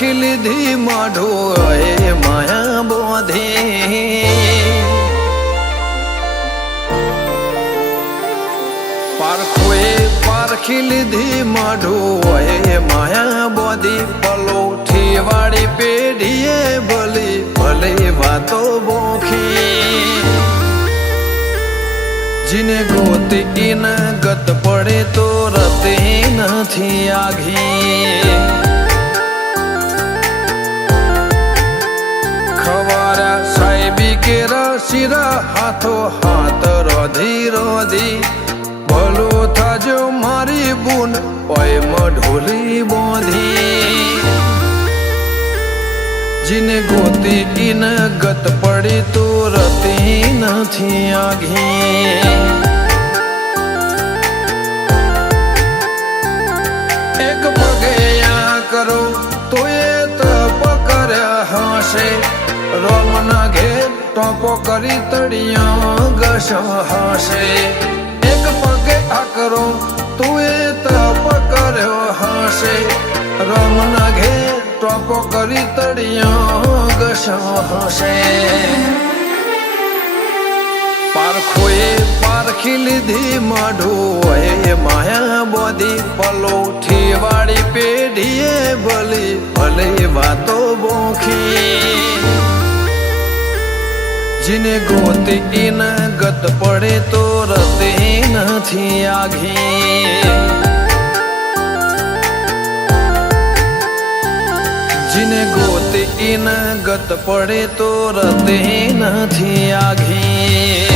પારખી લીધી માઢો એ માયા બોધી પારખોએ પારખી લીધી માઢો એ માયા બોધી પલોઠી વાળી પેઢીએ ભલી ભલે વાતો બોખી જીને ગોતી ન ગત પડે તો રતે નથી આઘી ખવારા સાહેબી કેરા શિરા હાથો હાથ રોધી રોધી ભલો થાજો મારી બુન ઓય મઢોલી બોધી જીને ગોતી ન ગત પડી તો રતી નથી આઘી એક પગે આ કરો તો એ તપ કર્યા હશે રોમના ઘેર ટોપો કરી તળિયા ઘસ હશે એક પગે આ કરો તો એ તપ કર્યો હશે રોમના ઘેર ટોપો કરી તળિયા ઘસ હશે પારખોએ પારખી લીધી માઢો એ માયા બોધી પલોઠી વાળી પેઢીએ ભલી ભલે વાતો બોખી જીને ગોતી ન ગત પડે તો રતે નથી આઘી જીને ગોતી ન ગત પડે તો રતે નથી આઘી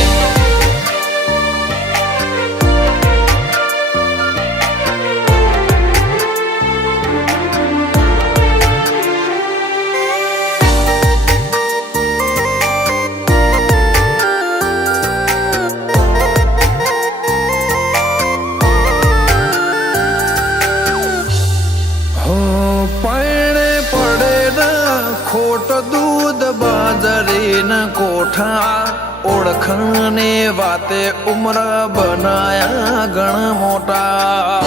ખોટ દૂધ બાજરી ન કોઠા ઓળખને વાતે ઉમર બનાયા ગણ મોટા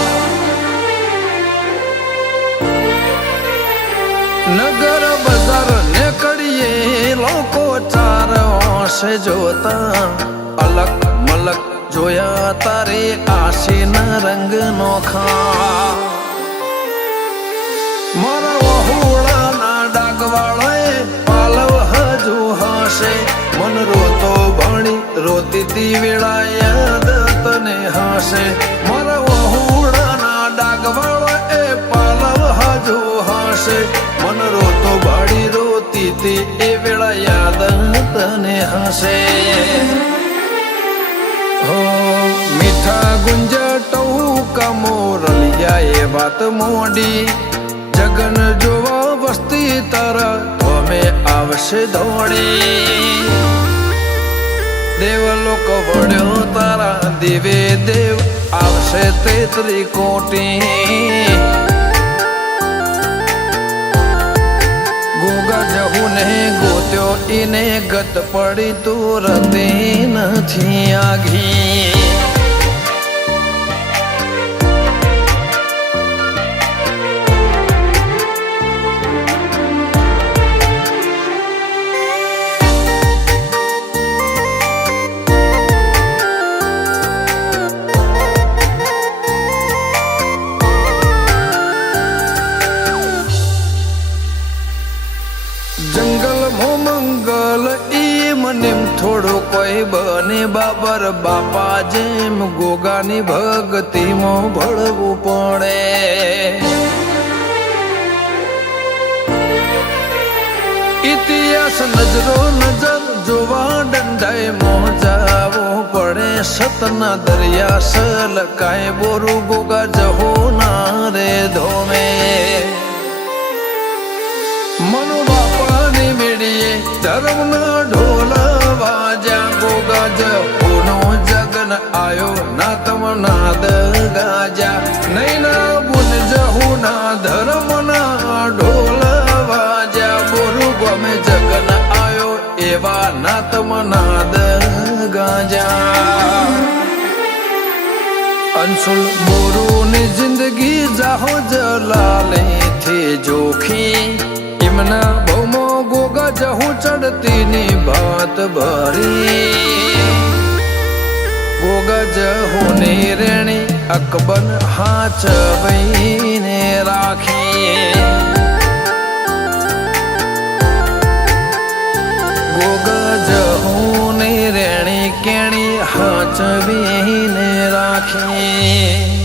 નગર બજાર ને કડીએ લોકો ચાર ઓશે જોતા અલગ મલક જોયા તારે આશીના રંગ નોખા મારા વહુળાના ડાગવાળાએ પાલવ હજુ હશે મન રોતો ભણી રોતી તી વેળા યાદ તને હશે મારા વહુળાના ડાગવાળાએ પાલવ હજુ હશે મન રોતો ભણી રોતી તી એ વેળા યાદ તને હશે હો મીઠા ગુંજટવું કમોરલિયા એ વાત મોડી જગન જોવા વસ્તી તારા અમે આવશે દોડી દેવલોક વળ્યો તારા દેવે દેવ આવશે 33 કોટી ગોગા જહુ ને ગોત્યો ઈને ગત પડી તું રતી નથી આઘી થોડું કોઈ બને બાબર બાપા જેમ ગોગાની ભક્તિમાં ભળવું પડે ઇતિહાસ નજરો નજર જોવા દંડાય મોજાવો પડે સતના દરિયા સલકાય બોરું ગોગા જહો ના રે ધોમે મનો બાપાની મેળીએ ધર્મના ઢોલા વાજા ગોગા જહુનો જગન આયો ના તમ નાદ ગાજા નૈના બુન જહુના ધર્મના ઢોલા વાજા બોરું ગમે જગન આયો એવા ના તમ નાદ ગાજા અંશુલ બોરુની જિંદગી જાહો જલાલે નથી જોખી એમના ભૌમો ગોગજ હું ચડતી ની ભાત ભરી ગોગજ હું ની રેણી અકબર હાચવીને રાખી ગોગજ હું ની રેણી કેણી હાચવીને રાખી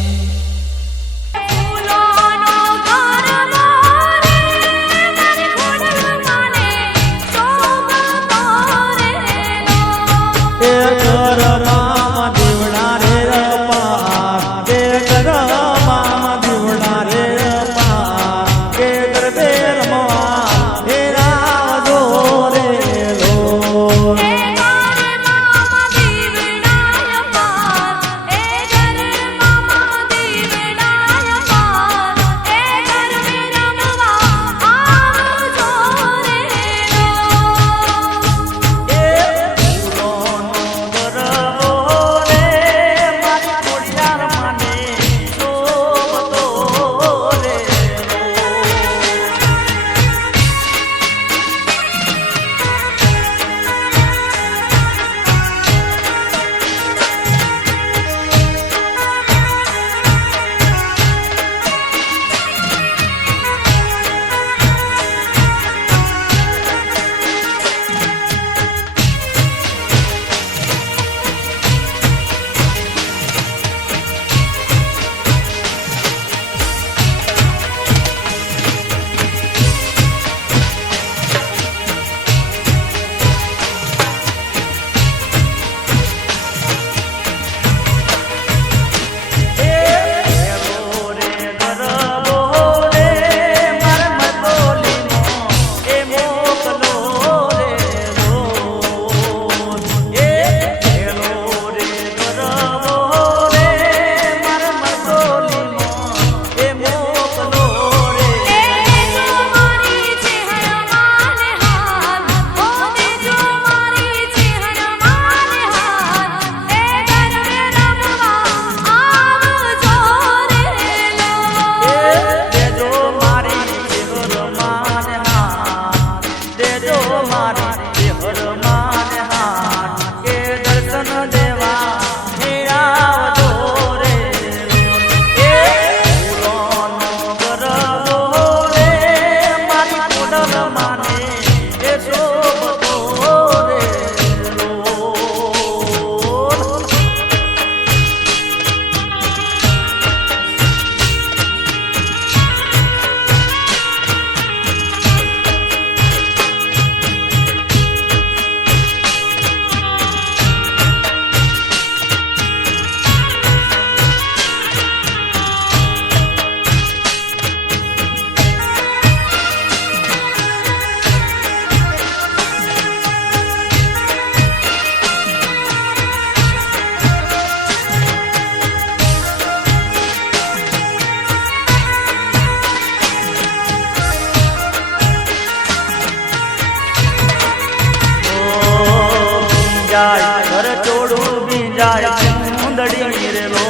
ઘર ચોડું બીજાય સુંદડી રે લો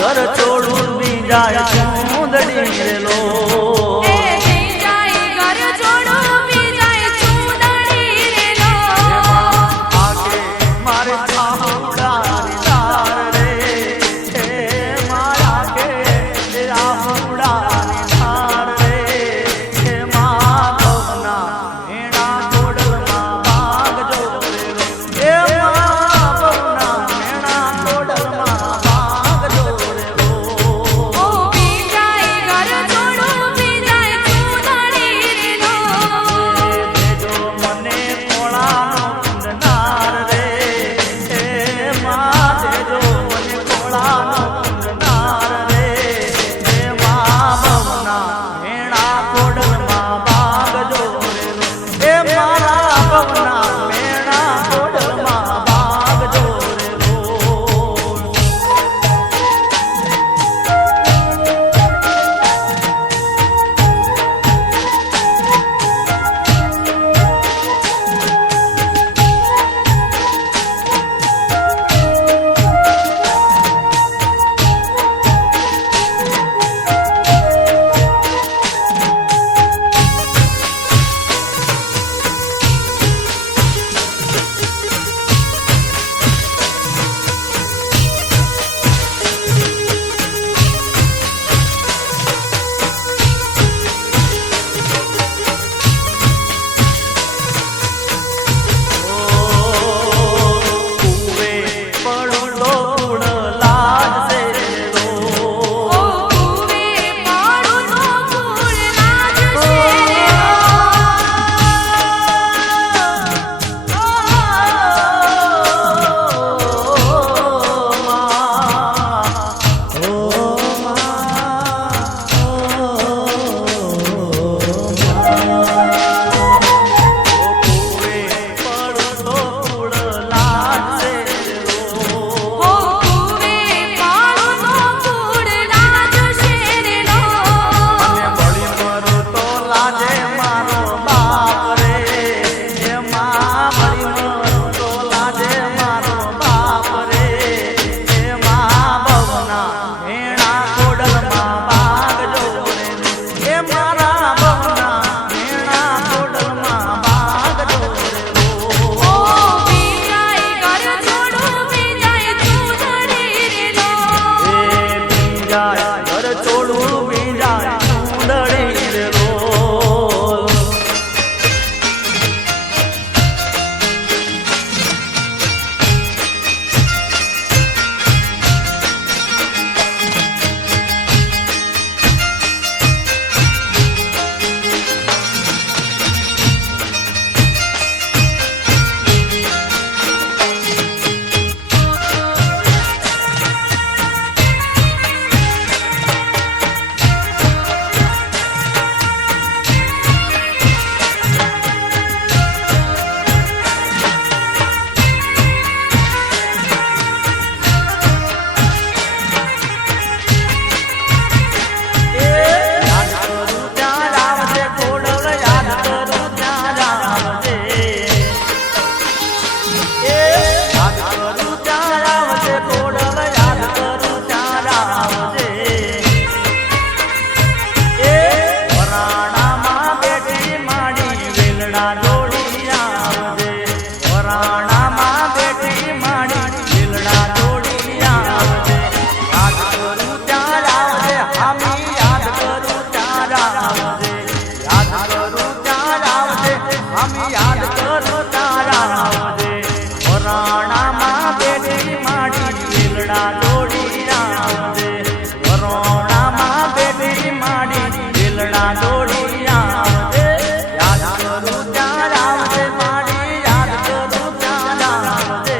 ઘર ચોડું બીજાય સુંદડી રે લો ઘર ચોડું બીજાય સુંદડી વરાણામાં બેઠી માડી લીલડા દોડી આવજે યાદ કરું ત્યાં આવજે હામી યાદ કરું ત્યાં આવજે યાદ કરું ત્યાં આવજે હામી યાદ કરું ત્યાં આવજે વરાણામાં બેઠી માડી લીલડા દોડી આવજે વરાણામાં બેઠી માડી લીલડા દોડી આવજે યાદ કરું ત્યાં આવજે માડી યાદ કરું ત્યાં આવજે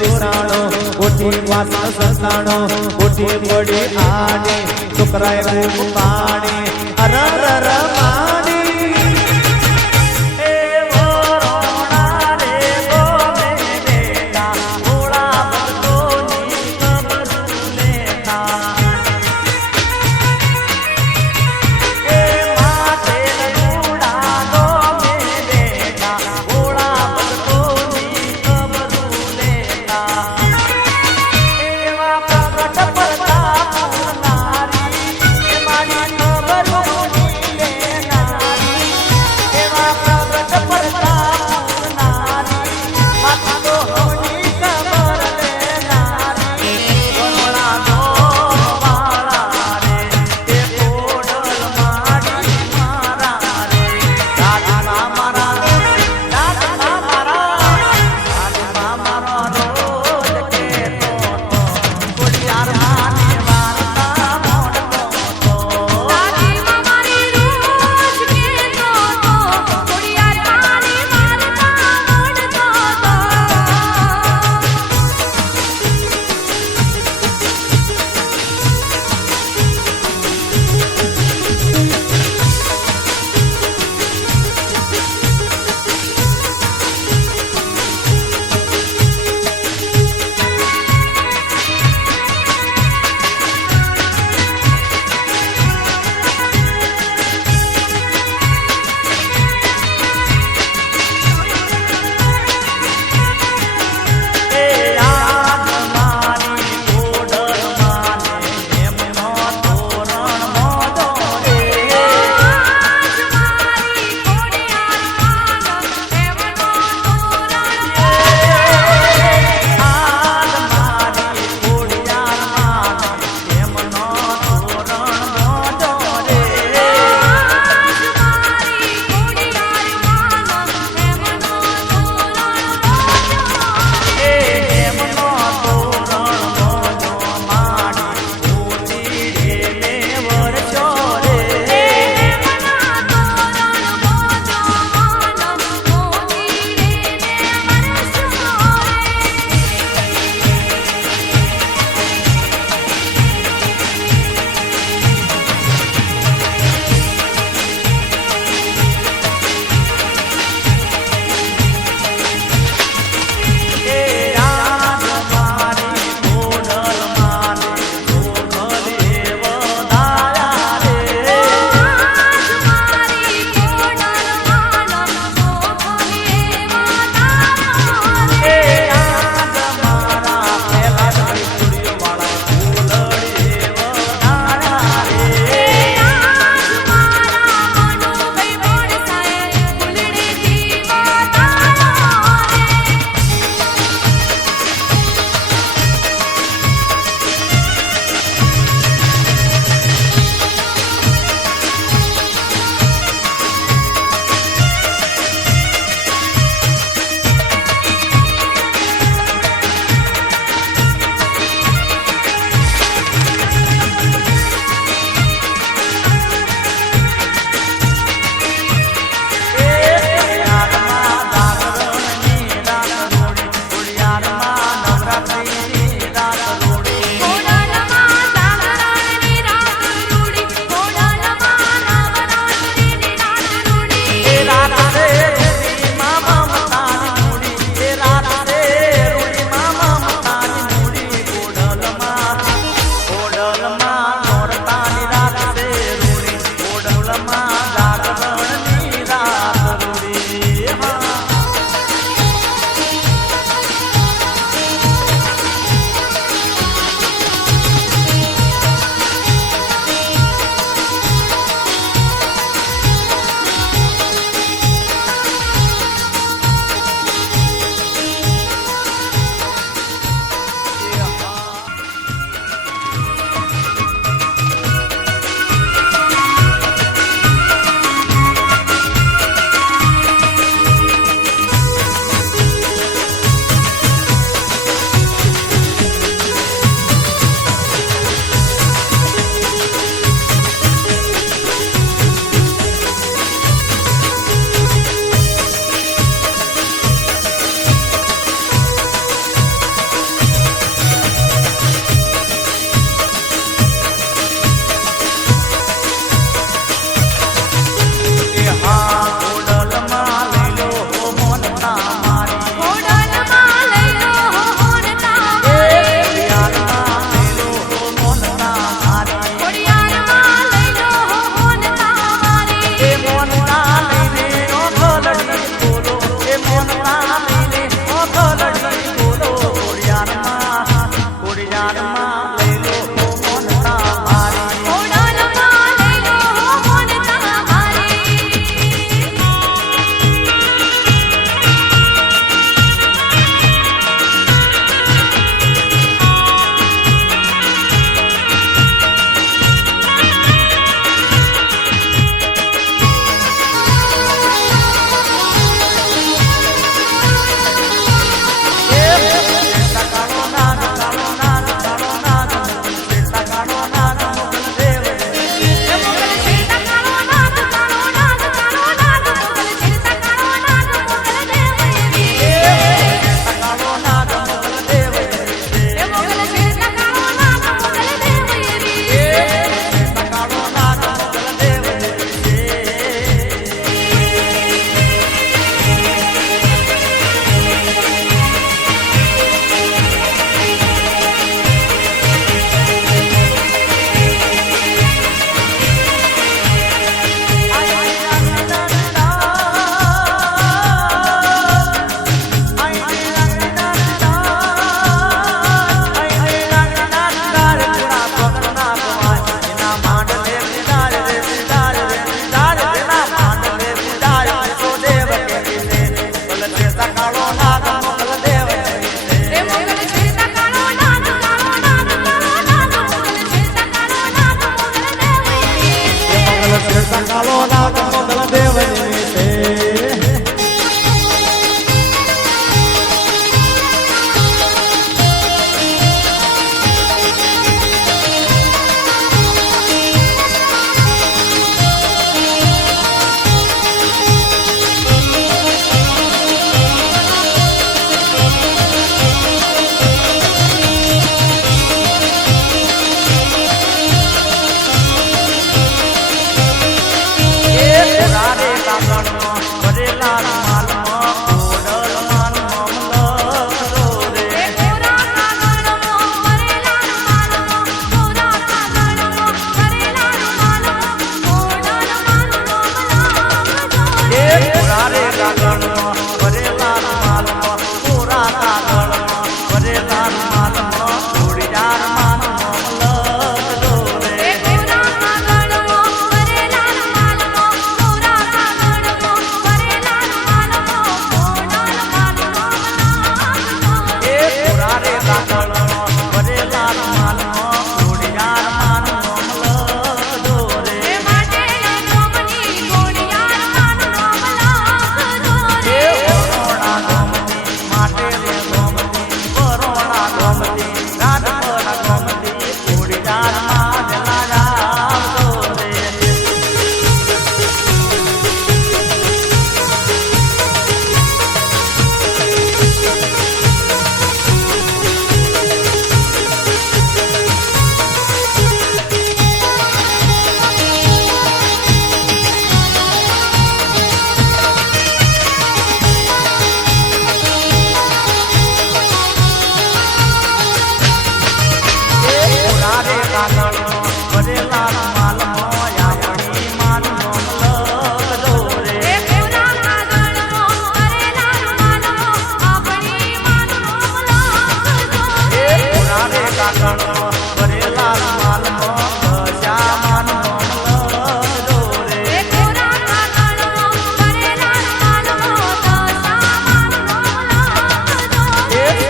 રીસાણો ઉઠી વાસણ સંતાણો ઉઠી પડી આડી છોકરાએ બૂમ પાણી અર માડી એ વરોણા રે ગોમે બેટા ભોળા ભક્તોની ખબર લેતા એ માથે લૂડા ગોમે બેટા ભોળા ભક્તોની ખબર લેતા એવા પ્રગટ પ્રતાપ નારી એ મારી ખબર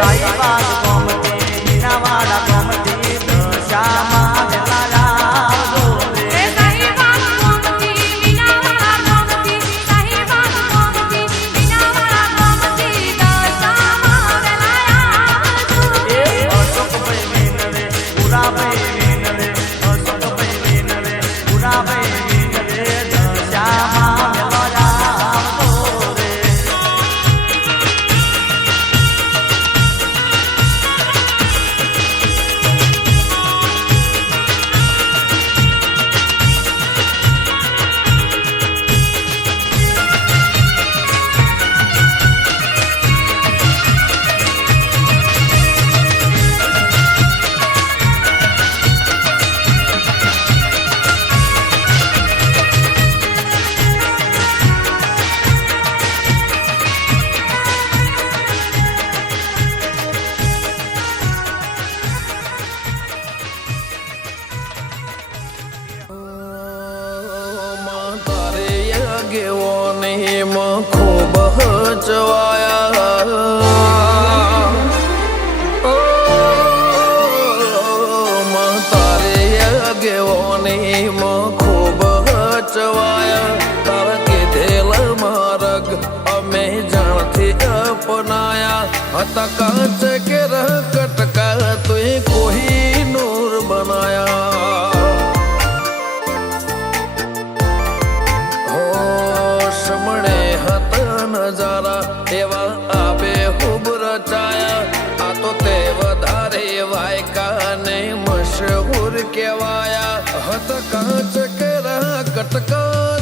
સાઈબાગ ગોમતી મીનાવાડા ગોમતી દશામાં વેલા આવજો રે સાહીબાગ ગોમતી મીનાવાડા ગોમતી સાહીબાગ ગોમતી મીનાવાડા ગોમતી દશામાં વેલા આવજો એ અશોકભાઈ મેનવે પુરાભાઈ મેનવે અશોકભાઈ મેનવે પુરાભાઈ મેનવે દશામાં વેલા આવજો રે તારે આગેવાની માં ખૂબ હચવાયા તારે આગેવાની માં ખૂબ હચવાયા તારા કીધેલા માર્ગ અમે જાણથી અપનાયા હતા કાચ કે કટકા તુએ કોઈ નૂર બનાયા સમણે હતા નજારા એવા આબે ખૂબ રચાયા આ તો તે વધારે વાયકા ને મશહૂર કહેવાયા હતા કાચ કેરા કટકા